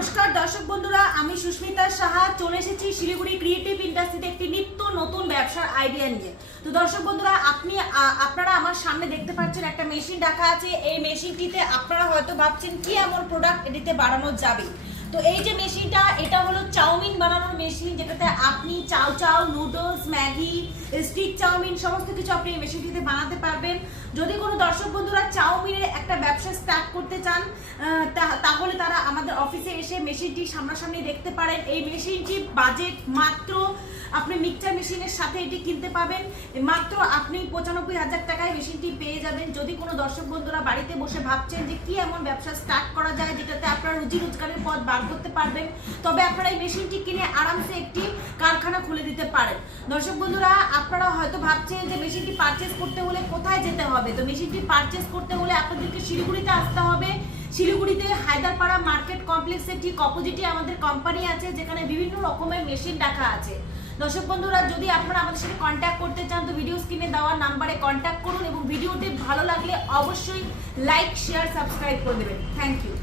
নমস্কার দর্শক বন্ধুরা, আমি সুস্মিতা সাহা চলে এসেছি শিলিগুড়ি ক্রিয়েটিভ ইন্ডাস্ট্রিতে একটি নিত্য নতুন ব্যবসার আইডিয়া নিয়ে। তো দর্শক বন্ধুরা, আপনারা আমার সামনে দেখতে পাচ্ছেন একটা মেশিন রাখা আছে। এই মেশিনটিতে আপনারা হয়তো ভাবছেন কি এমন প্রোডাক্ট এটিতে বানানো যাবে। তো এই যে মেশিনটা, এটা হলো চাউমিন বানানোর মেশিন, যেটাতে আপনি চাউ নুডলস, ম্যাগি, স্টিক চাউমিন সমস্ত কিছু আপনি এই মেশিনটিতে বানাতে পারবেন। যদি কোনো দর্শক বন্ধুরা চাউমিনের একটা ব্যবসা স্টার্ট করতে চান, তাহলে তারা আমাদের অফিসে এসে মেশিনটি সামনাসামনি দেখতে পারেন। এই মেশিনটি বাজেট মাত্র, আপনি মিক্সচার মেশিনের সাথে এটি কিনতে পাবেন মাত্র আপনি 95,000 টাকায় মেশিনটি পেয়ে যাবেন। যদি কোনো দর্শক বন্ধুরা বাড়িতে বসে ভাবছেন যে কি এমন ব্যবসা স্টার্ট করা যায় যেটাতে আপনারা রুজি রোজগারের পথ বার করতে পারবেন, তবে আপনারা এই মেশিনটি কিনে আরামসে একটি কারখানা খুলে দিতে পারেন। দর্শক বন্ধুরা, আপনারা হয়তো ভাবছেন যে মেশিনটি পারচেজ করতে হলে কোথায় যেতে হবে। তো মেশিনটি পারচেজ করতে হলে আপনাদেরকে শিলিগুড়িতে আসতে হবে। শিলিগুড়িতে হায়দারপাড়া মার্কেট কমপ্লেক্সের ঠিক অপোজিটে আমাদের কোম্পানি আছে, যেখানে বিভিন্ন রকমের মেশিন রাখা আছে। দর্শক বন্ধুরা, যদি আপনারা আমাদের সাথে কন্ট্যাক্ট করতে চান তো ভিডিও স্ক্রিনে দেওয়া নাম্বারে কন্ট্যাক্ট করুন এবং ভিডিওটি ভালো লাগলে অবশ্যই লাইক, শেয়ার, সাবস্ক্রাইব করে দেবেন। Thank you.